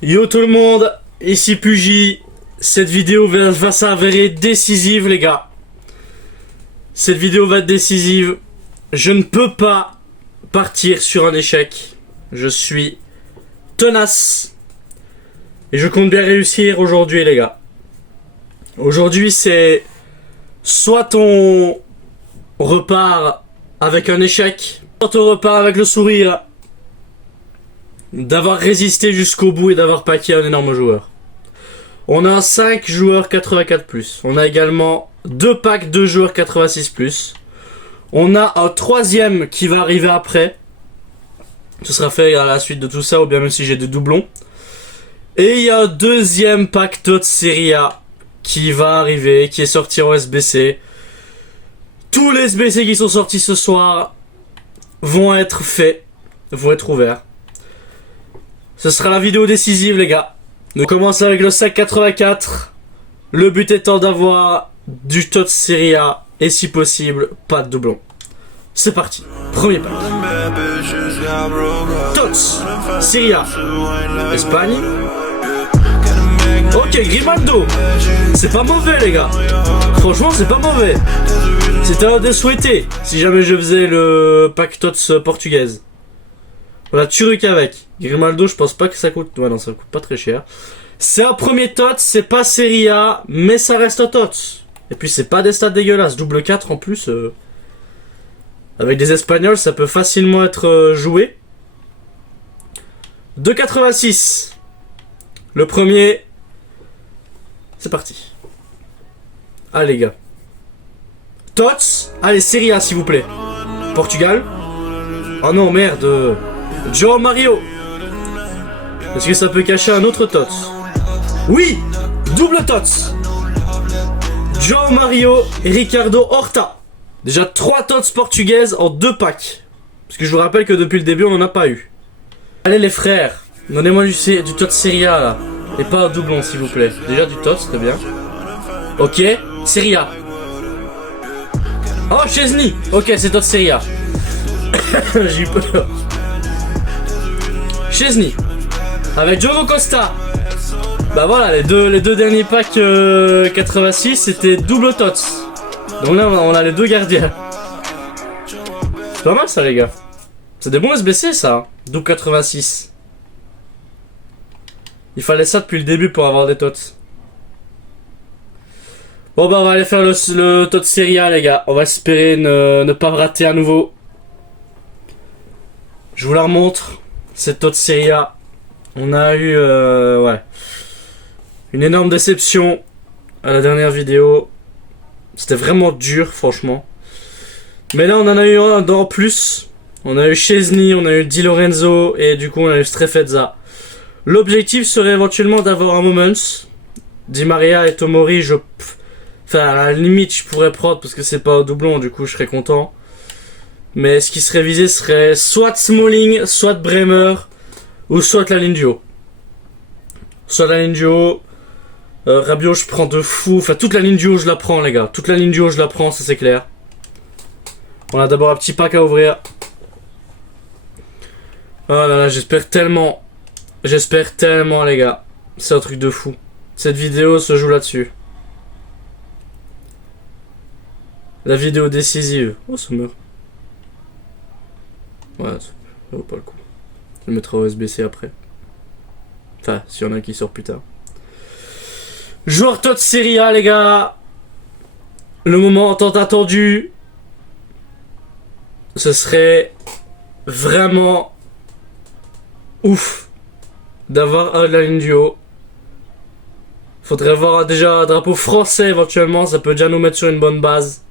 Yo tout le monde, ici Pugy. Cette vidéo va s'avérer décisive les gars. Cette vidéo va être décisive. Je ne peux pas partir sur un échec. Je suis tenace. Et je compte bien réussir aujourd'hui les gars. Aujourd'hui c'est soit on repart avec un échec, soit on repart avec le sourire d'avoir résisté jusqu'au bout et d'avoir packé un énorme joueur. On a 5 joueurs 84+. On a également 2 packs de joueurs 86+. On a un troisième qui va arriver après. Ce sera fait à la suite de tout ça, ou bien même si j'ai des doublons. Et il y a un deuxième pack TOTS Serie A qui va arriver, qui est sorti en SBC. Tous les SBC qui sont sortis ce soir vont être faits, vont être ouverts. Ce sera la vidéo décisive les gars. On commence avec le sac 84. Le but étant d'avoir du TOTS Serie A et si possible, pas de doublon. C'est parti, premier pack. TOTS Serie A Espagne. Ok, Grimaldo. C'est pas mauvais les gars. Franchement c'est pas mauvais. C'était un des souhaités si jamais je faisais le pack TOTS portugaise. Voilà, Turuk avec. Grimaldo, je pense pas que ça coûte. Ouais, non, ça coûte pas très cher. C'est un premier TOTS, c'est pas Serie A, mais ça reste un TOTS. Et puis, c'est pas des stats dégueulasses. Double 4 en plus. Avec des Espagnols, ça peut facilement être joué. 2,86. Le premier. C'est parti. Allez, les gars. TOTS. Allez, Serie A, s'il vous plaît. Portugal. Oh non, merde. João Mario. Est-ce que ça peut cacher un autre TOTS? Oui. Double TOTS. João Mario et Ricardo Horta. Déjà 3 TOTS portugaises en 2 packs. Parce que je vous rappelle que depuis le début on n'en a pas eu. Allez les frères, donnez-moi du TOTS Serie A là. Et pas un doublon s'il vous plaît. Déjà du TOTS, très bien. Ok, Serie A. Oh, Chesney. Ok, c'est TOTS Serie A. J'ai eu peur. Chesney. Avec Diogo Costa. Bah voilà, les deux derniers packs 86 c'était double TOTS. Donc là on a les deux gardiens. C'est pas mal ça les gars. C'est des bons SBC ça. Double 86. Il fallait ça depuis le début pour avoir des TOTS. Bon bah on va aller faire le TOTS Serie A les gars. On va espérer ne pas rater à nouveau. Je vous la remontre. Cette TOTS Serie A. On a eu ouais, une énorme déception à la dernière vidéo. C'était vraiment dur franchement. Mais là on en a eu un en plus. On a eu Chesney, on a eu Di Lorenzo et du coup on a eu Strefezza. L'objectif serait éventuellement d'avoir un Moments. Di Maria et Tomori, enfin à la limite je pourrais prendre parce que c'est pas un doublon, du coup je serais content. Mais ce qui serait visé serait soit Smalling, soit Bremer, ou soit la ligne du haut. Soit la ligne du haut. Rabiot je prends de fou. Enfin toute la ligne du haut je la prends les gars. Toute la ligne du haut je la prends, ça c'est clair. On a d'abord un petit pack à ouvrir. Oh là là, j'espère tellement. J'espère tellement les gars. C'est un truc de fou. Cette vidéo se joue là-dessus. La vidéo décisive. Oh ça meurt. Ouais, ça vaut pas le coup. Je le mettrai au SBC après. Enfin, s'il y en a qui sort plus tard. Joueur TOTS Serie A, les gars. Le moment tant attendu. Ce serait vraiment ouf d'avoir la ligne du haut. Faudrait avoir déjà un drapeau français éventuellement. Ça peut déjà nous mettre sur une bonne base.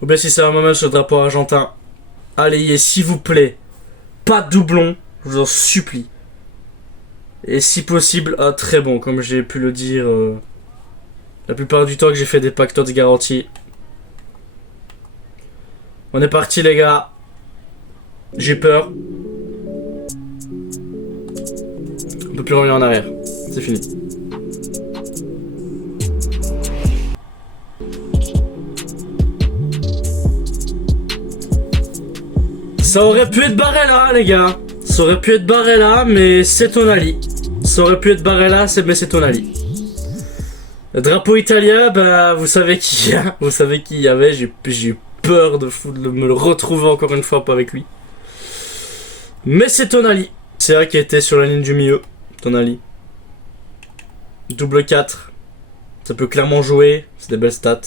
Ou bien si c'est un moment sur le drapeau argentin. Allez, s'il vous plaît. Pas de doublon. Je vous en supplie. Et si possible, un très bon. Comme j'ai pu le dire la plupart du temps que j'ai fait des packs TOTS garantis. On est parti les gars. J'ai peur. On peut plus revenir en arrière. C'est fini. Ça aurait pu être barré là, les gars. Ça aurait pu être Barella, mais c'est Tonali. Ça aurait pu être Barella, mais c'est Tonali. Le drapeau italien, bah, vous savez qui y a. Vous savez qui y avait. J'ai eu peur de me le retrouver encore une fois pas avec lui. Mais c'est Tonali. C'est vrai qu'il était sur la ligne du milieu. Tonali. Double 4. Ça peut clairement jouer. C'est des belles stats.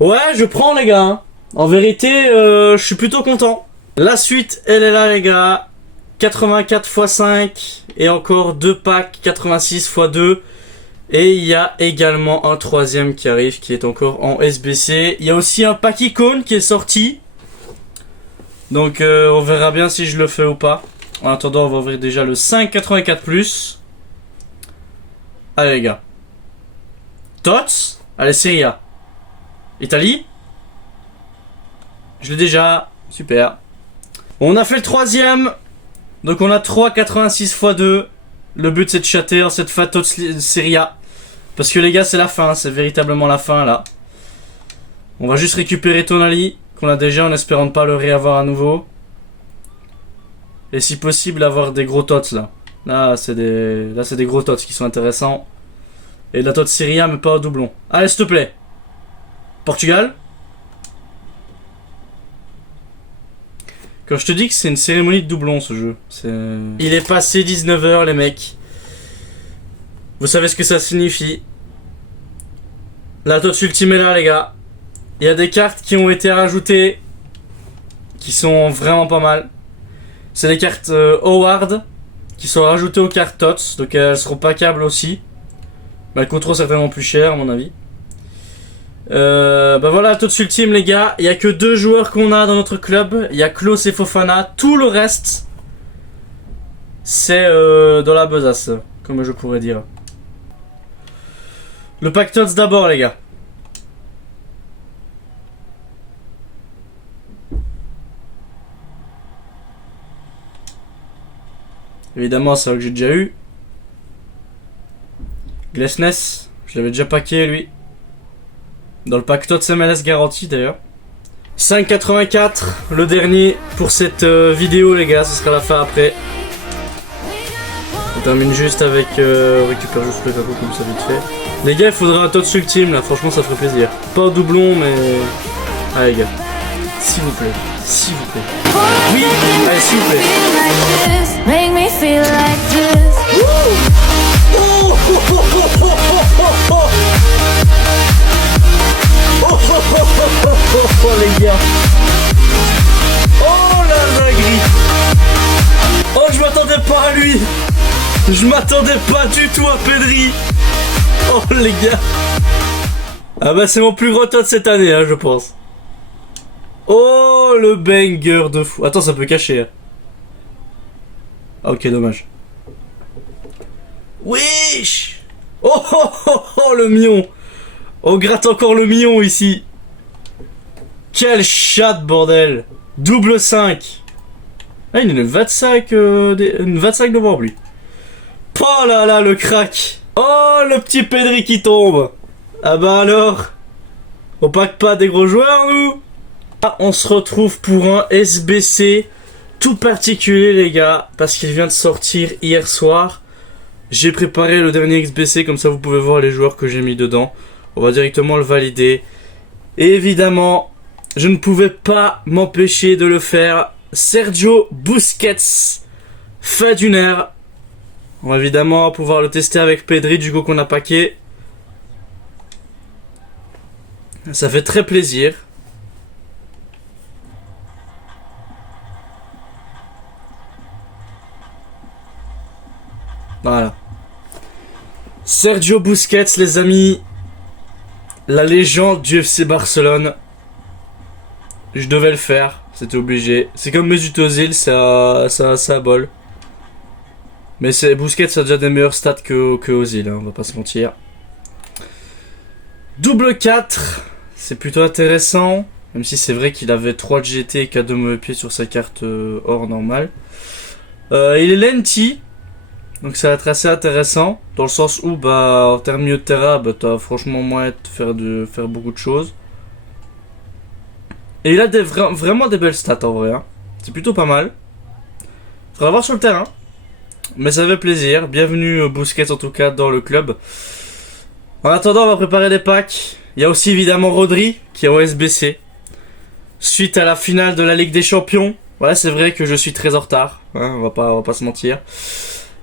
Ouais, je prends les gars. En vérité, je suis plutôt content. La suite, elle est là les gars. 84 x 5. Et encore 2 packs 86 x 2. Et il y a également un troisième qui arrive, qui est encore en SBC. Il y a aussi un pack icône qui est sorti. Donc on verra bien si je le fais ou pas. En attendant, on va ouvrir déjà le 5,84+. Allez les gars. Tots. Allez, Serie A. Italie. Je l'ai déjà. Super. On a fait le troisième. Donc on a 3,86 x 2. Le but c'est de chatter dans cette Tots Serie A. Parce que les gars, c'est la fin. C'est véritablement la fin là. On va juste récupérer Tonali. Qu'on a déjà en espérant ne pas le réavoir à nouveau. Et si possible avoir des gros tots là. Là c'est des gros tots qui sont intéressants. Et de la tot Serie A mais pas au doublon. Allez s'il te plaît. Portugal. Quand je te dis que c'est une cérémonie de doublon ce jeu. Il est passé 19h les mecs. Vous savez ce que ça signifie. La tot ultime est là les gars. Il y a des cartes qui ont été rajoutées. Qui sont vraiment pas mal. C'est des cartes Howard qui sont rajoutées aux cartes TOTS, donc elles seront packables aussi. Mais elles coûteront certainement plus cher à mon avis. Bah voilà, TOTS ultime les gars. Il n'y a que 2 joueurs qu'on a dans notre club. Il y a Klose et Fofana. Tout le reste, c'est dans la besace, comme je pourrais dire. Le pack TOTS d'abord les gars. Évidemment, c'est vrai que j'ai déjà eu. Glesness, je l'avais déjà packé lui. Dans le pack TOTS MLS garanti d'ailleurs. 5,84, le dernier pour cette vidéo les gars, ce sera la fin après. On termine juste avec... on récupère juste le tableau comme ça vite fait. Les gars, il faudra un TOTS ultime là, franchement ça ferait plaisir. Pas au doublon mais... Allez les gars, s'il vous plaît, s'il vous plaît. Oui, allez s'il vous plaît. Make me feel like this. Oh les gars. Oh la dinguerie. Oh je m'attendais pas à lui. Je m'attendais pas du tout à Pedri. Oh les gars. Ah bah c'est mon plus gros tas de cette année hein, je pense. Oh le banger de fou. Attends ça peut cacher hein. Ah, ok, dommage. Wesh. Oh, oh, oh, oh, le mion. On gratte encore le mion ici. Quel chat, bordel. Double 5. Ah, il a une 25, une 25 novembre, lui. Oh là là, le crack. Oh, le petit Pedri qui tombe. Ah bah alors. On pack pas des gros joueurs, nous. Ah, on se retrouve pour un SBC tout particulier les gars, parce qu'il vient de sortir hier soir. J'ai préparé le dernier XBC, comme ça vous pouvez voir les joueurs que j'ai mis dedans. On va directement le valider. Et évidemment, je ne pouvais pas m'empêcher de le faire. Sergio Busquets, fait d'une ère. On va évidemment pouvoir le tester avec Pedri du coup qu'on a packé. Ça fait très plaisir. Voilà. Sergio Busquets, les amis. La légende du FC Barcelone. Je devais le faire. C'était obligé. C'est comme Mesut Özil, ça bol. Mais Busquets a déjà des meilleurs stats que Özil, hein, on va pas se mentir. Double 4. C'est plutôt intéressant. Même si c'est vrai qu'il avait 3 de GT et 4 de mauvais pied sur sa carte hors normale. Il est lenti. Donc ça va être assez intéressant, dans le sens où bah en termes milieu de terrain, bah t'as franchement moyen de faire beaucoup de choses. Et il a vraiment des belles stats en vrai, hein. C'est plutôt pas mal. Faudra voir sur le terrain. Mais ça fait plaisir. Bienvenue Busquets en tout cas dans le club. En attendant, on va préparer des packs. Il y a aussi évidemment Rodri qui est au SBC. Suite à la finale de la Ligue des Champions. Ouais, c'est vrai que je suis très en retard. Hein, on va pas se mentir.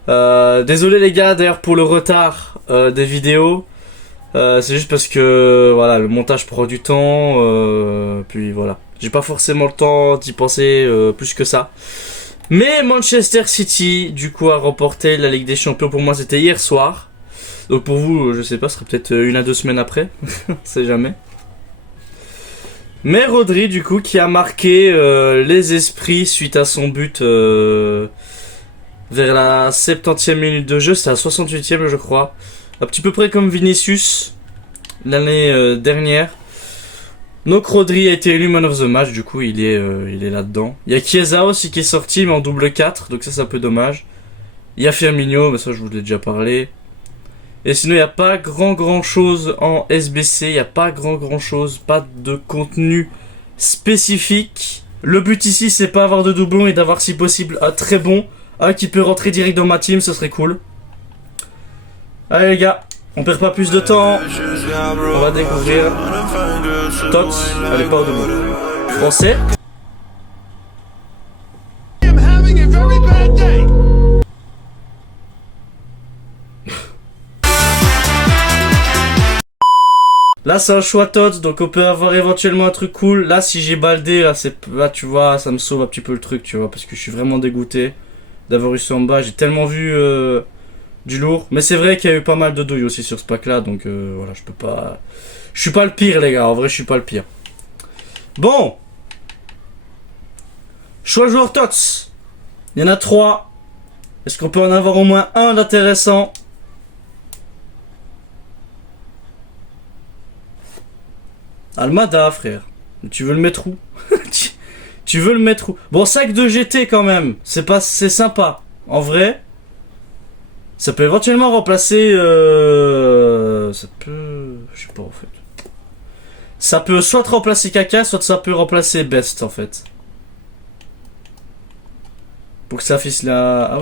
Désolé les gars d'ailleurs pour le retard des vidéos. C'est juste parce que voilà, le montage prend du temps. Puis voilà. J'ai pas forcément le temps d'y penser plus que ça. Mais Manchester City, du coup, a remporté la Ligue des Champions. Pour moi, c'était hier soir. Donc pour vous, je sais pas, ce sera peut-être 1 à 2 semaines après. On sait jamais. Mais Rodri, du coup, qui a marqué les esprits suite à son but vers la 70e minute de jeu. C'était à 68e, je crois. Un petit peu près comme Vinicius l'année dernière. Donc Rodri a été élu Man of the Match, du coup il est là-dedans. Il y a Chiesa aussi qui est sorti mais en double 4, donc ça c'est un peu dommage. Il y a Firmino, mais ça je vous l'ai déjà parlé. Et sinon il n'y a pas grand chose en SBC, il n'y a pas grand chose, pas de contenu spécifique. Le but ici c'est pas avoir de doublon et d'avoir si possible un très bon, un qui peut rentrer direct dans ma team, ce serait cool. Allez les gars, on perd pas plus de temps, on va découvrir Tots, allez pas au debout. Français. Là c'est un choix Tots, donc on peut avoir éventuellement un truc cool. Là si j'ai Baldé, là tu vois, ça me sauve un petit peu le truc, tu vois, parce que je suis vraiment dégoûté d'avoir eu ça en bas. J'ai tellement vu du lourd, mais c'est vrai qu'il y a eu pas mal de douilles aussi sur ce pack là, donc voilà, je peux pas... Je suis pas le pire les gars, en vrai je suis pas le pire. Bon, choix joueur Tots. Il y en a 3. Est-ce qu'on peut en avoir au moins un d'intéressant? Almada frère, tu veux le mettre où? Tu veux le mettre où? Bon, sac de GT quand même, c'est sympa. En vrai, ça peut éventuellement remplacer ça peut... Je sais pas en fait. Ça peut soit remplacer Kaka, soit ça peut remplacer Best en fait. Pour que ça fasse la... Ah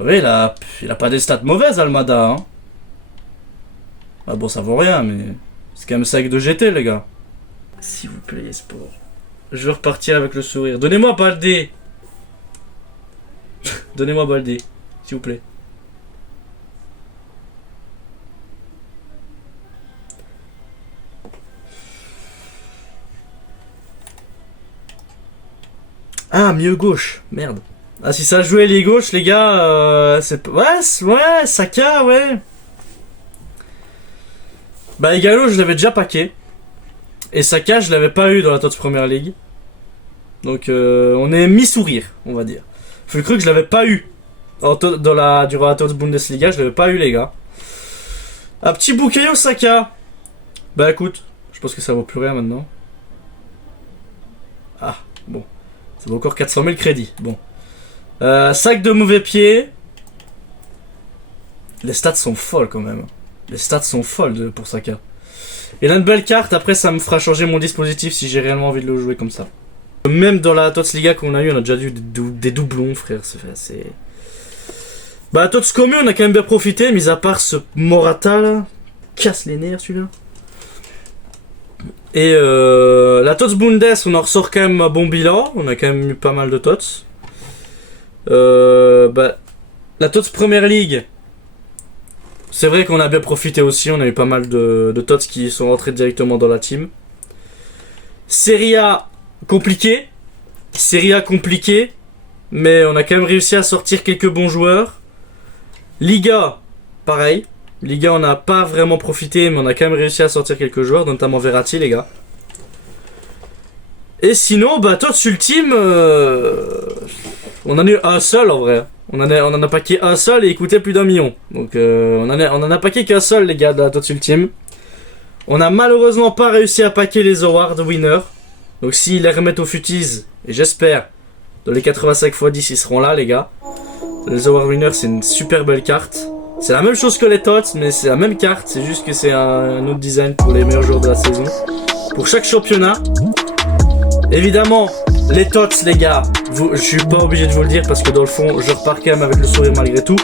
ouais, il a pas des stats mauvaises Almada hein. Ah bon, ça vaut rien mais... C'est quand même sac de GT les gars. S'il vous plaît sport. Je vais repartir avec le sourire. Donnez-moi Baldé. Donnez-moi Baldé, s'il vous plaît. Ah, mieux gauche, merde. Ah, si ça jouait les gauches, les gars, c'est... Ouais, Saka, ouais. Bah, Igalo, je l'avais déjà packé. Et Saka, je l'avais pas eu dans la Tots Premier League. Donc, on est mi-sourire, on va dire. Faut le cru que je l'avais pas eu. Durant la Tots Bundesliga, je l'avais pas eu, les gars. Un petit Bukayo Saka. Bah, écoute, je pense que ça vaut plus rien maintenant. Ah, bon. Ça vaut encore 400 000 crédits. Bon. Sac de mauvais pied. Les stats sont folles quand même. Les stats sont folles pour Saka. Et là, une belle carte. Après, ça me fera changer mon dispositif si j'ai réellement envie de le jouer comme ça. Même dans la Tots Liga qu'on a eu, on a déjà eu des doublons, frère. C'est... Bah, Tots Commu, on a quand même bien profité, mis à part ce Morata là. Casse les nerfs celui-là. Et la Tots Bundes, on en ressort quand même un bon bilan. On a quand même eu pas mal de Tots. Bah, la Tots Premier League, c'est vrai qu'on a bien profité aussi. On a eu pas mal de Tots qui sont rentrés directement dans la team. Serie A, compliqué. Serie A, compliqué. Mais on a quand même réussi à sortir quelques bons joueurs. Liga, pareil. Liga, on n'a pas vraiment profité, mais on a quand même réussi à sortir quelques joueurs, notamment Verratti, les gars. Et sinon, bah, Tots Ultime, on en a eu un seul en vrai. On en a packé un seul et il coûtait plus d'1 million. Donc, on en a packé qu'un seul, les gars, de la Tots Ultime. On a malheureusement pas réussi à packer les Award Winners. Donc, s'ils les remettent au futis, et j'espère, dans les 85 x 10, ils seront là, les gars. Les Award Winners, c'est une super belle carte. C'est la même chose que les Tots, mais c'est la même carte. C'est juste que c'est un autre design pour les meilleurs joueurs de la saison. Pour chaque championnat. Évidemment, Les tots les gars, je suis pas obligé de vous le dire parce que dans le fond je repars quand même avec le sourire malgré tout.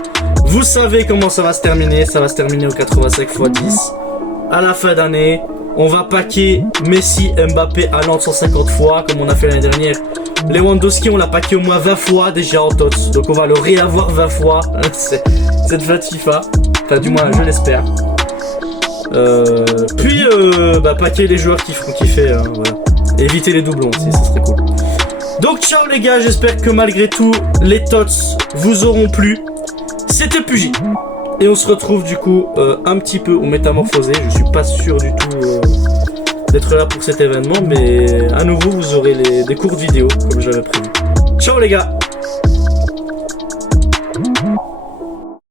Vous savez comment ça va se terminer, ça va se terminer au 85 x 10. À la fin d'année, on va paquer Messi, Mbappé, Haaland 150 fois comme on a fait l'année dernière. Lewandowski on l'a paqué au moins 20 fois déjà en tots, donc on va le réavoir 20 fois cette fin de FIFA, enfin du moins je l'espère. Puis paquer les joueurs qui feront kiffer, voilà. Éviter les doublons aussi, ça serait cool. Donc ciao les gars, j'espère que malgré tout les tots vous auront plu. C'était Pugy et on se retrouve du coup un petit peu au Métamorphosé. Je suis pas sûr du tout d'être là pour cet événement, mais à nouveau vous aurez des courtes vidéos comme j'avais prévu. Ciao les gars.